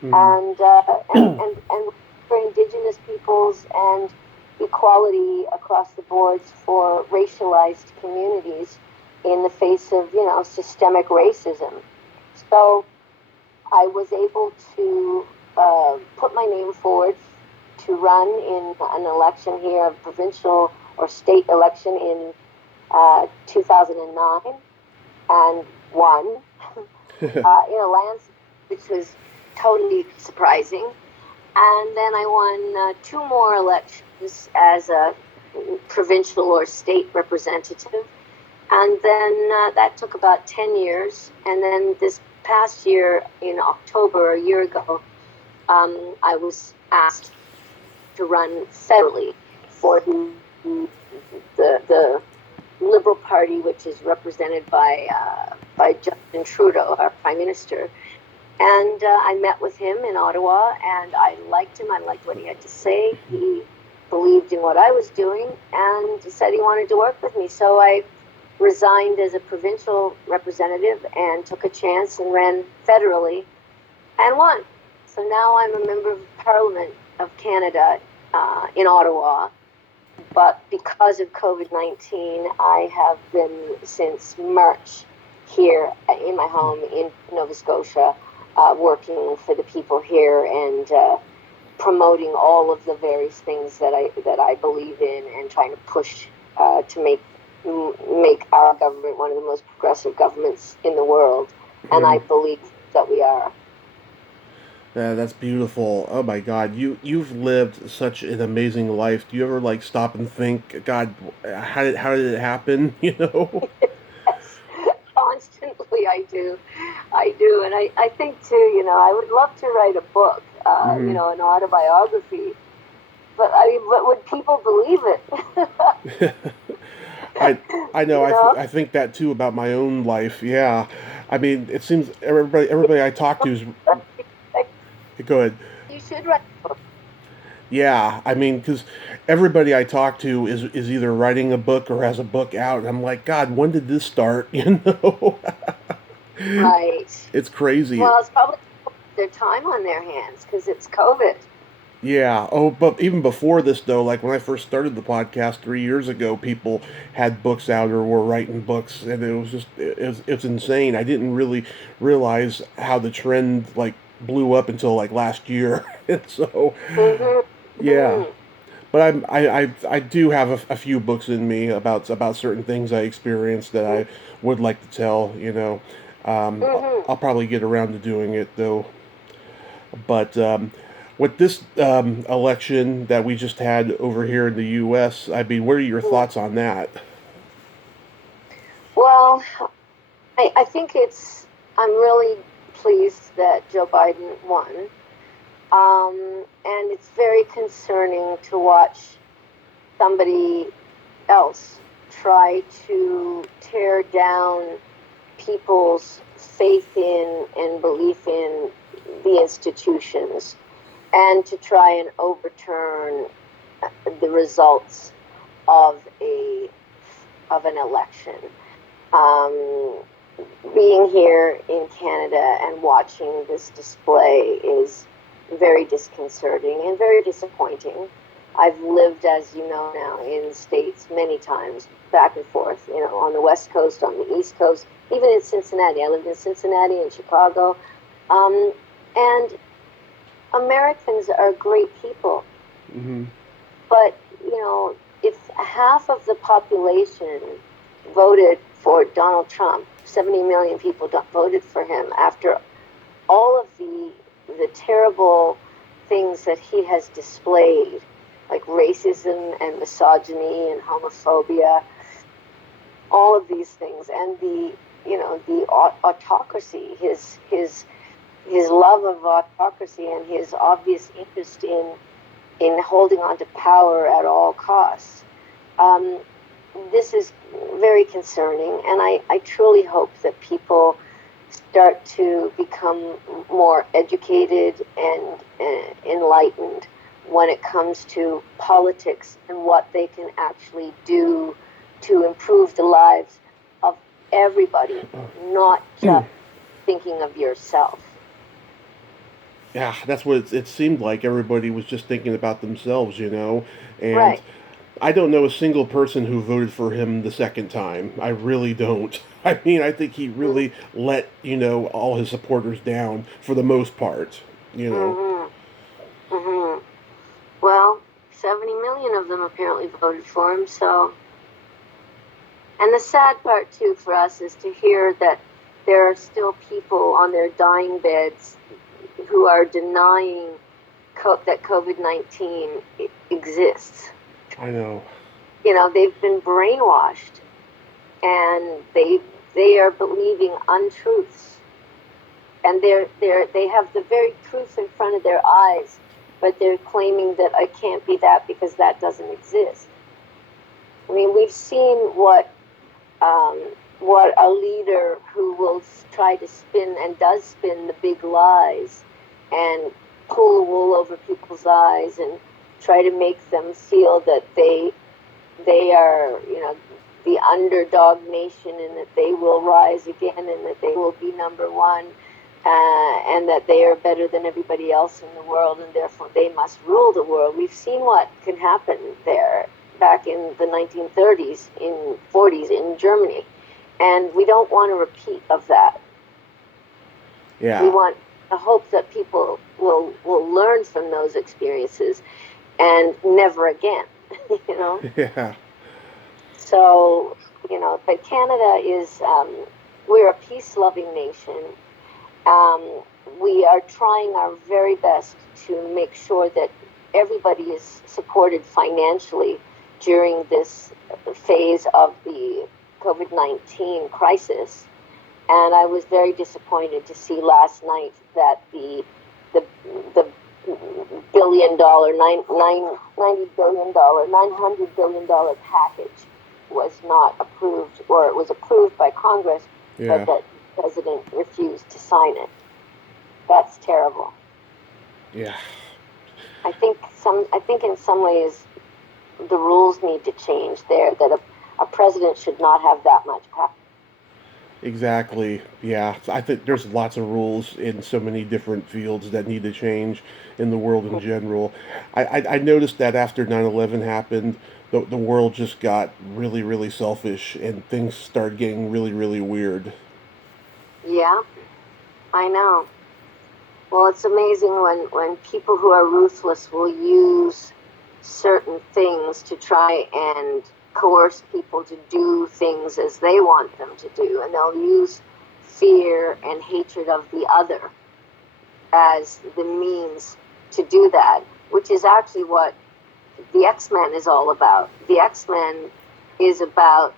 Mm-hmm. and for Indigenous peoples and equality across the boards for racialized communities in the face of, systemic racism. So I was able to put my name forward to run in an election here, a provincial or state election in 2009, and won in a landslide, which was totally surprising. And then I won 2 more elections as a provincial or state representative. And then that took about 10 years. And then this past year, in October, a year ago, I was asked to run federally for the Liberal Party, which is represented by Justin Trudeau, our Prime Minister. And I met with him in Ottawa, and I liked him. I liked what he had to say. He believed in what I was doing and said he wanted to work with me. So I resigned as a provincial representative and took a chance and ran federally and won. So now I'm a member of Parliament of Canada in Ottawa. But because of COVID-19, I have been since March here in my home in Nova Scotia, working for the people here and promoting all of the various things that I believe in and trying to push to make our government one of the most progressive governments in the world. And I believe that we are. Yeah, that's beautiful. Oh my God, you've lived such an amazing life. Do you ever like stop and think, God, how did it happen? You know? Yes, constantly I do, and I think too. I would love to write a book, an autobiography. But would people believe it? I know. I think that too about my own life. Yeah, I mean, it seems everybody I talk to is. Go ahead. You should write a book. Yeah, I mean, because everybody I talk to is either writing a book or has a book out, and I'm like, God, when did this start? You know, Right. it's crazy. Well, it's probably their time on their hands because it's COVID. Yeah. Oh, but even before this, though, like when I first started the podcast 3 years ago, people had books out or were writing books, and it was just it's insane. I didn't really realize how the trend like blew up until like last year, and so yeah. But I do have a few books in me about certain things I experienced that I would like to tell. I'll probably get around to doing it though. But with this election that we just had over here in the U.S., I mean, what are your thoughts on that? Well, I think I'm really pleased that Joe Biden won. And it's very concerning to watch somebody else try to tear down people's faith in and belief in the institutions and to try and overturn the results of an election. Being here in Canada and watching this display is very disconcerting and very disappointing. I've lived, as you know now, in the States many times, back and forth, on the West Coast, on the East Coast, even in Cincinnati. I lived in Cincinnati and Chicago. And Americans are great people. Mm-hmm. But, if half of the population voted for Donald Trump, 70 million people voted for him after all of the terrible things that he has displayed, like racism and misogyny and homophobia, all of these things, and the autocracy, his love of autocracy and his obvious interest in holding on to power at all costs. This is very concerning, and I truly hope that people start to become more educated and enlightened when it comes to politics and what they can actually do to improve the lives of everybody, not just thinking of yourself. Yeah, that's what it seemed like. Everybody was just thinking about themselves, and Right. I don't know a single person who voted for him the second time. I really don't. I mean, I think he really let, all his supporters down for the most part, Well, 70 million of them apparently voted for him, so. And the sad part, too, for us is to hear that there are still people on their dying beds who are denying that COVID-19 exists. I know. They've been brainwashed, and they are believing untruths, and they have the very truth in front of their eyes, but they're claiming that I can't be that because that doesn't exist. I mean, we've seen what a leader who will try to spin and does spin the big lies and pull the wool over people's eyes and try to make them feel that they are, the underdog nation, and that they will rise again, and that they will be number one, and that they are better than everybody else in the world, and therefore they must rule the world. We've seen what can happen there back in the 1930s, in 40s in Germany, and we don't want a repeat of that. Yeah. We want to hope that people will learn from those experiences and never again. Yeah. So, but Canada is, we're a peace-loving nation. We are trying our very best to make sure that everybody is supported financially during this phase of the COVID-19 crisis. And I was very disappointed to see last night that the $900 billion package was not approved, or it was approved by Congress, Yeah. but that the president refused to sign it. That's terrible. Yeah. I think in some ways the rules need to change there, that a president should not have that much power. Exactly. Yeah. I think there's lots of rules in so many different fields that need to change in the world in general. I noticed that after 9/11 happened, the world just got really, really selfish, and things started getting really, really weird. Yeah, I know. Well, it's amazing when people who are ruthless will use certain things to try and coerce people to do things as they want them to do, and they'll use fear and hatred of the other as the means to do that, which is actually what the X-Men is all about. The X-Men is about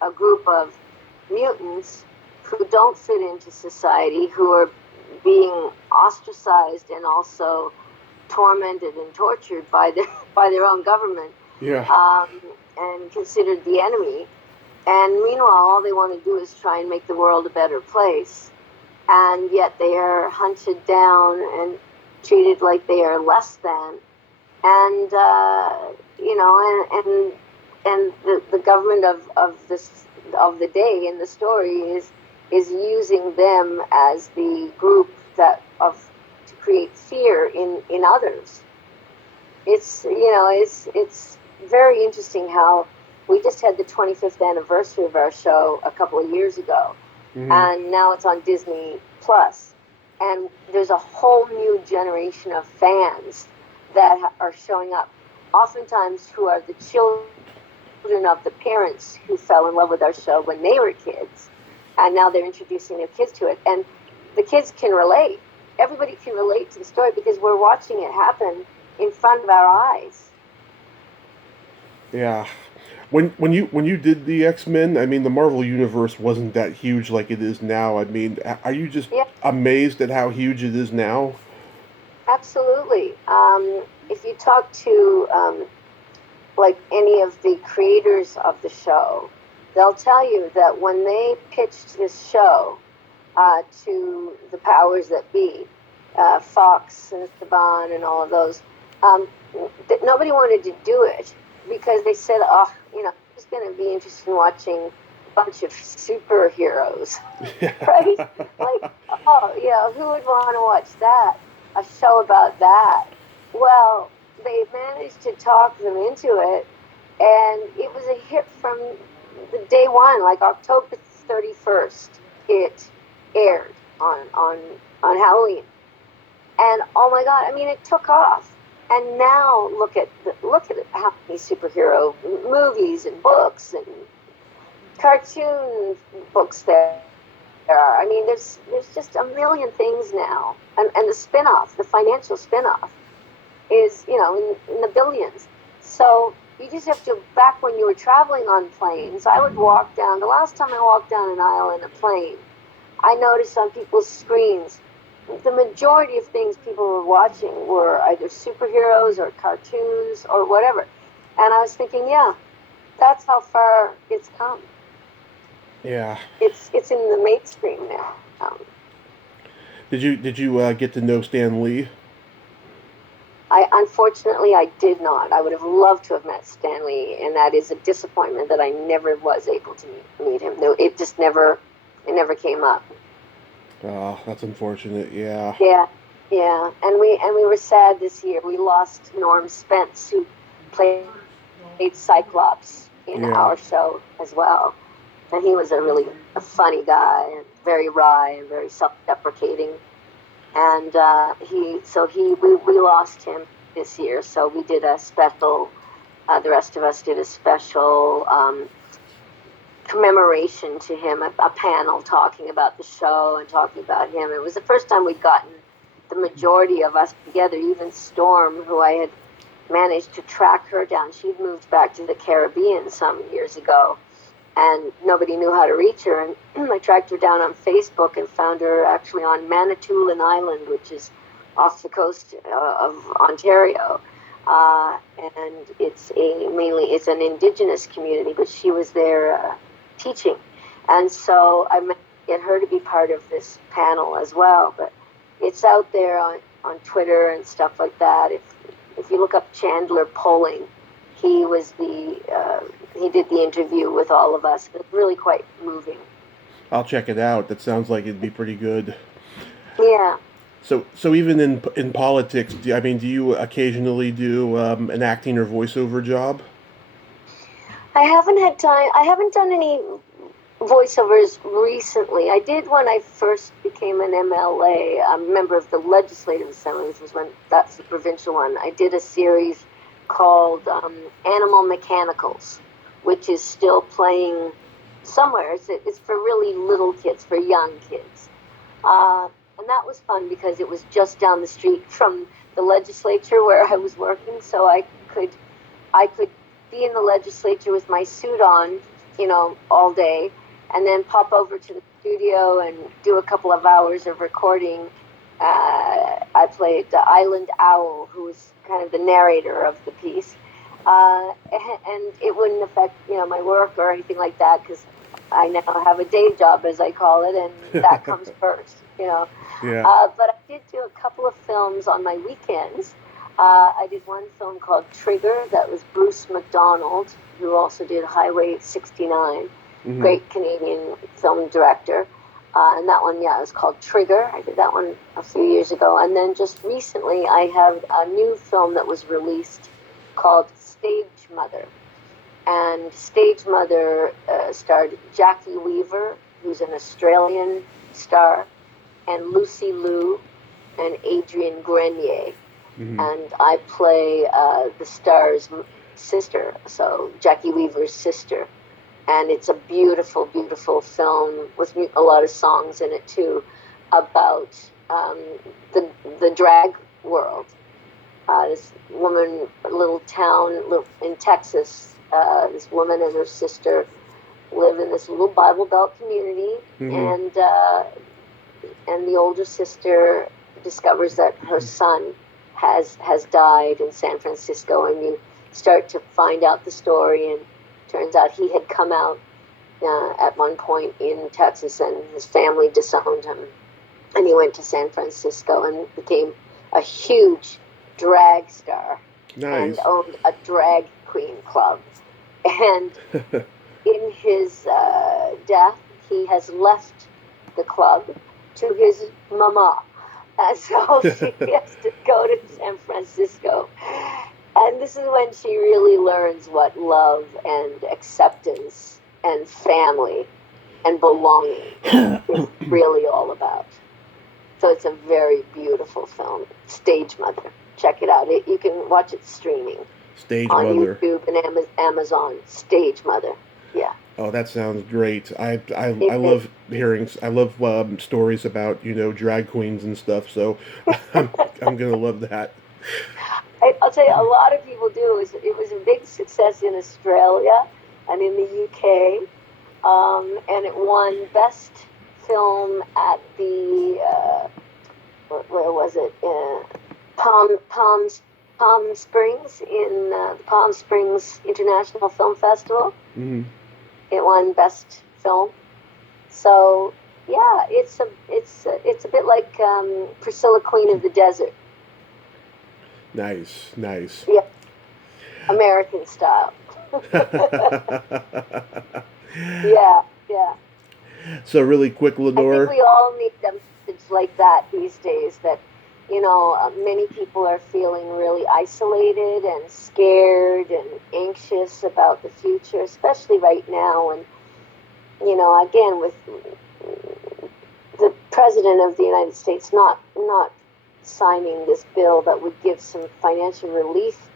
a group of mutants who don't fit into society, who are being ostracized and also tormented and tortured by their own government, Yeah. and considered the enemy. And meanwhile, all they want to do is try and make the world a better place. And yet they are hunted down and treated like they are less than. And and the government of the day in the story is using them as the group to create fear in others. It's very interesting how we just had the 25th anniversary of our show a couple of years ago, Mm-hmm. and now it's on Disney Plus, and there's a whole new generation of fans that are showing up, oftentimes who are the children of the parents who fell in love with our show when they were kids, and now they're introducing their kids to it, and the kids can relate. Everybody can relate to the story because we're watching it happen in front of our eyes. Yeah. When you did the X-Men, I mean, the Marvel universe wasn't that huge like it is now. I mean, are you just amazed at how huge it is now? Absolutely. If you talk to like any of the creators of the show, they'll tell you that when they pitched this show to the powers that be, Fox and Saban and all of those, that nobody wanted to do it because they said, oh, who's going to be interested in watching a bunch of superheroes, right? Like, oh, who would want to watch that? A show about that? Well, they managed to talk them into it, and it was a hit from the day one, like October 31st. It aired on Halloween, and oh my God, I mean, it took off. And now look at how many superhero movies and books and cartoon books there are. I mean, there's just a million things now, and the spin-off, the financial spin-off. is, in the billions. So you just have to, back when you were traveling on planes, I would walk down, the last time I walked down an aisle in a plane, I noticed on people's screens, the majority of things people were watching were either superheroes or cartoons or whatever. And I was thinking, yeah, that's how far it's come. Yeah. It's in the mainstream now. Did you get to know Stan Lee? Unfortunately, I did not. I would have loved to have met Stan Lee, and that is a disappointment that I never was able to meet him. No, it never came up. Oh, that's unfortunate. Yeah. Yeah, and we were sad this year. We lost Norm Spence, who played Cyclops in our show as well, and he was a funny guy, and very wry and very self-deprecating. And we lost him this year. So we did a special. The rest of us did a special commemoration to him, a panel talking about the show and talking about him. It was the first time we'd gotten the majority of us together, even Storm, who I had managed to track her down. She'd moved back to the Caribbean some years ago, and nobody knew how to reach her. And I tracked her down on Facebook and found her actually on Manitoulin Island, which is off the coast of Ontario. And it's an indigenous community, but she was there teaching. And so I meant to get her to be part of this panel as well. But it's out there on Twitter and stuff like that. If you look up Chandler Polling, he did the interview with all of us. It was really quite moving. I'll check it out. That sounds like it'd be pretty good. Yeah. So even in politics, do you occasionally do an acting or voiceover job? I haven't had time. I haven't done any voiceovers recently. I did when I first became an MLA, a member of the Legislative Assembly, which was that's the provincial one. I did a series called Animal Mechanicals, which is still playing somewhere. It's for really little kids, for young kids. And that was fun because it was just down the street from the legislature where I was working, so I could be in the legislature with my suit on, all day, and then pop over to the studio and do a couple of hours of recording. I played the Island Owl, who was kind of the narrator of the piece, and it wouldn't affect my work or anything like that because I now have a day job, as I call it, and that comes first. Yeah. But I did do a couple of films on my weekends. I did one film called Trigger that was Bruce McDonald, who also did Highway 69, Mm-hmm. great Canadian film director. And that one, it was called Trigger. I did that one a few years ago. And then just recently, I have a new film that was released called Stage Mother. And Stage Mother starred Jackie Weaver, who's an Australian star, and Lucy Liu and Adrienne Grenier. Mm-hmm. And I play the star's sister, so Jackie Weaver's sister. And it's a beautiful, beautiful film with a lot of songs in it too, about the drag world. This woman, a little town in Texas, this woman and her sister live in this little Bible Belt community, Mm-hmm. and the older sister discovers that her son has died in San Francisco, and you start to find out the story, and turns out he had come out at one point in Texas, and his family disowned him, and he went to San Francisco and became a huge drag star. Nice. And owned a drag queen club. And in his death, he has left the club to his mama. And so she has to go to San Francisco. And this is when she really learns what love and acceptance and family and belonging is really all about. So it's a very beautiful film, Stage Mother. Check it out. You can watch it streaming Stage on Mother. YouTube and Amazon. Stage Mother. Yeah. Oh, that sounds great. I love hearing. I love stories about drag queens and stuff. So I'm gonna love that. I'll tell you, a lot of people do. It was a big success in Australia and in the UK, and it won Best Film at the where was it? Palm Springs in the Palm Springs International Film Festival. Mm-hmm. It won Best Film. So yeah, it's a bit like Priscilla, Queen of the Desert. Nice, nice. Yeah, American style. Yeah, yeah. So really quick, I think Lenore. we all need a message like that these days. That many people are feeling really isolated and scared and anxious about the future, especially right now. And again, with the president of the United States not signing this bill that would give some financial relief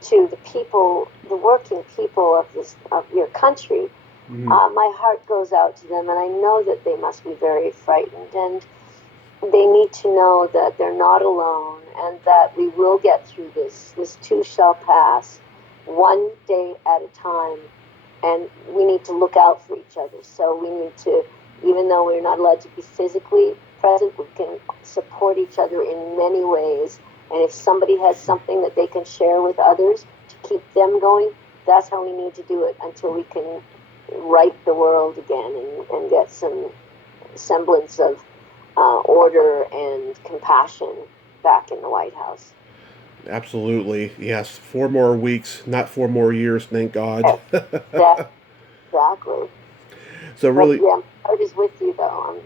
to the people, the working people of your country. Mm-hmm. My heart goes out to them, and I know that they must be very frightened, and they need to know that they're not alone, and that we will get through this. This too shall pass, one day at a time, and we need to look out for each other. So we need to, even though we're not allowed to be physically present, we can support each other in many ways. And if somebody has something that they can share with others to keep them going, that's how we need to do it until we can right the world again and get some semblance of order and compassion back in the White House. Absolutely, yes. 4 more weeks, not 4 more years, thank God. Exactly. So really, but, yeah, my heart is with you, though. I'm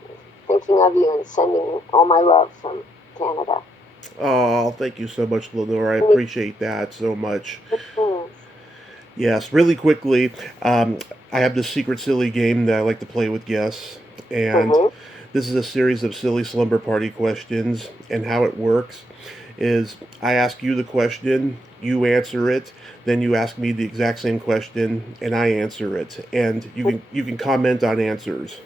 thinking of you and sending all my love from Canada. oh, thank you so much, Lenore. I appreciate that so much. Mm-hmm. Yes, really quickly, I have this secret silly game that I like to play with guests, and this is a series of silly slumber party questions. And how it works is I ask you the question, you answer it, then you ask me the exact same question, and I answer it, and you can comment on answers.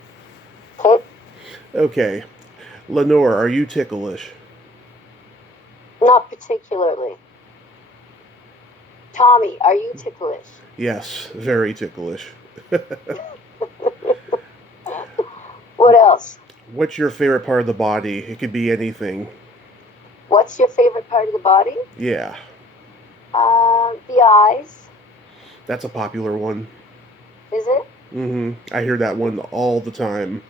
Okay, Lenore, are you ticklish? Not particularly. Tommy, are you ticklish? Yes, very ticklish. What else? What's your favorite part of the body? It could be anything. What's your favorite part of the body? Yeah. The eyes. That's a popular one. Is it? Mm-hmm. I hear that one all the time.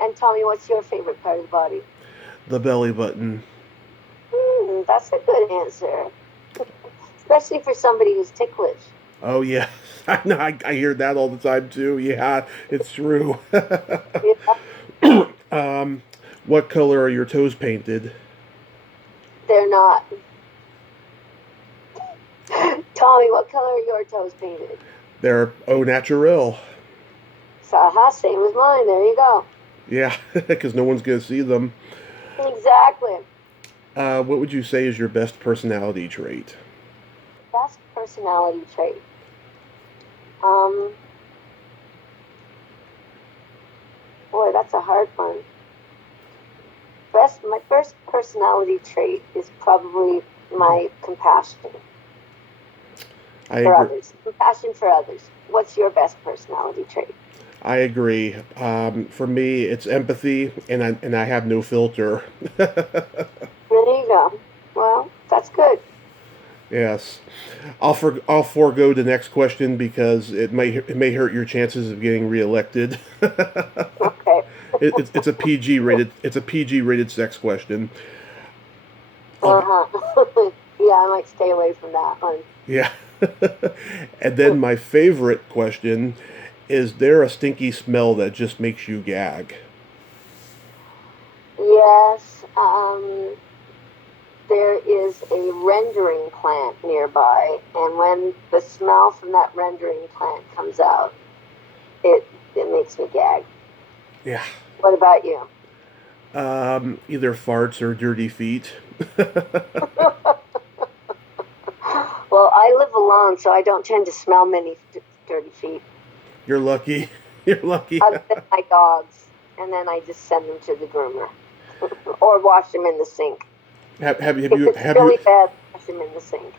And Tommy, what's your favorite part of the body? The belly button. That's a good answer. Especially for somebody who's ticklish. Oh, yeah. I hear that all the time, too. Yeah, it's true. What color are your toes painted? They're not. Tommy, what color are your toes painted? They're au naturel. Same as mine. There you go. Yeah, because no one's going to see them. Exactly. What would you say is your best personality trait? Best personality trait. Boy, that's a hard one. My first personality trait is probably my compassion for others. Compassion for others. What's your best personality trait? I agree. For me, it's empathy, and I have no filter. There you go. Well, that's good. Yes, I'll forego the next question because it may hurt your chances of getting reelected. Okay. It's a PG rated sex question. Yeah, I might stay away from that one. Yeah. And then my favorite question: is there a stinky smell that just makes you gag? Yes. There is a rendering plant nearby, and when the smell from that rendering plant comes out, it makes me gag. Yeah. What about you? Either farts or dirty feet. Well, I live alone, so I don't tend to smell many dirty feet. You're lucky. You're lucky. Other than my dogs, and then I just send them to the groomer or wash them in the sink. Have If you it's really bad, flush them in the sink.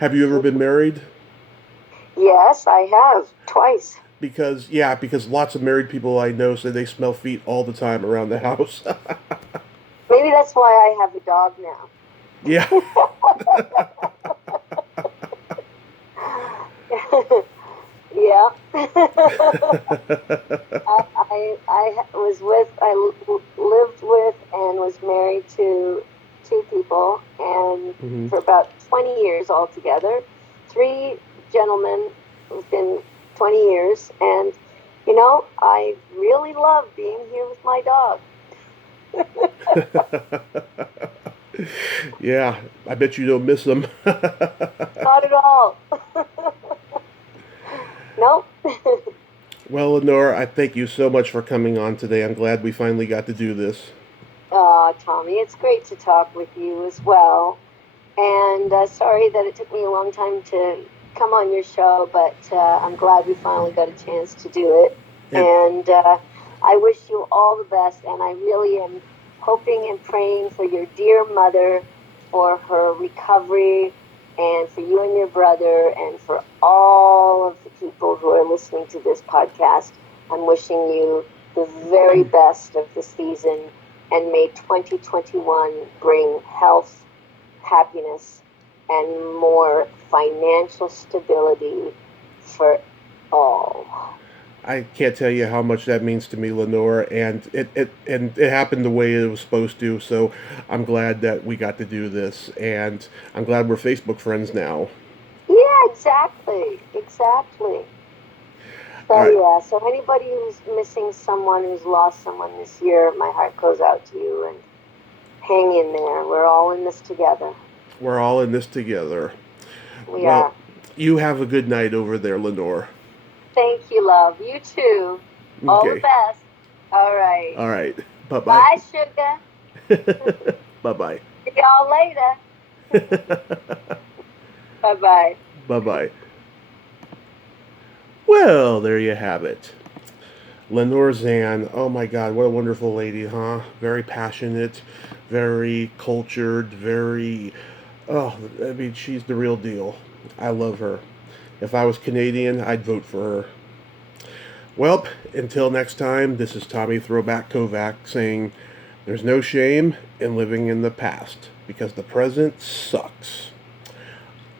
have you ever been married? Yes, I have twice. Because lots of married people I know say they smell feet all the time around the house. Maybe that's why I have a dog now. Yeah. Yeah. I lived with and was married to two people, and Hmm. for about 20 years altogether, three gentlemen within 20 years, and I really love being here with my dog. Yeah, I bet you don't miss them. Not at all. Nope. Well, Lenore, I thank you so much for coming on today. I'm glad we finally got to do this. Tommy, it's great to talk with you as well. And sorry that it took me a long time to come on your show, but I'm glad we finally got a chance to do it. And And I wish you all the best. And I really am hoping and praying for your dear mother, for her recovery, and for you and your brother, and for all of the people who are listening to this podcast. I'm wishing you the very best of the season, and may 2021 bring health, happiness, and more financial stability for all. I can't tell you how much that means to me, Lenore, and it happened the way it was supposed to. So I'm glad that we got to do this, and I'm glad we're Facebook friends now. Yeah, exactly. Exactly. All So, right, yeah, so anybody who's missing someone, who's lost someone this year, my heart goes out to you, and hang in there. We're all in this together. we're all in this together. We Well, are. you have a good night over there, Lenore. Thank you, love. You too. All the Okay. best. All right. All right. Bye bye. Bye, sugar. Bye bye. See y'all later. Bye bye. Bye bye. Well, there you have it. Lenore Zann, oh my God, what a wonderful lady, huh? Very passionate, very cultured, very. Oh, I mean, she's the real deal. I love her. If I was Canadian, I'd vote for her. Well, until next time, this is Tommy Throwback Kovac saying there's no shame in living in the past because the present sucks.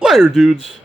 Later, dudes.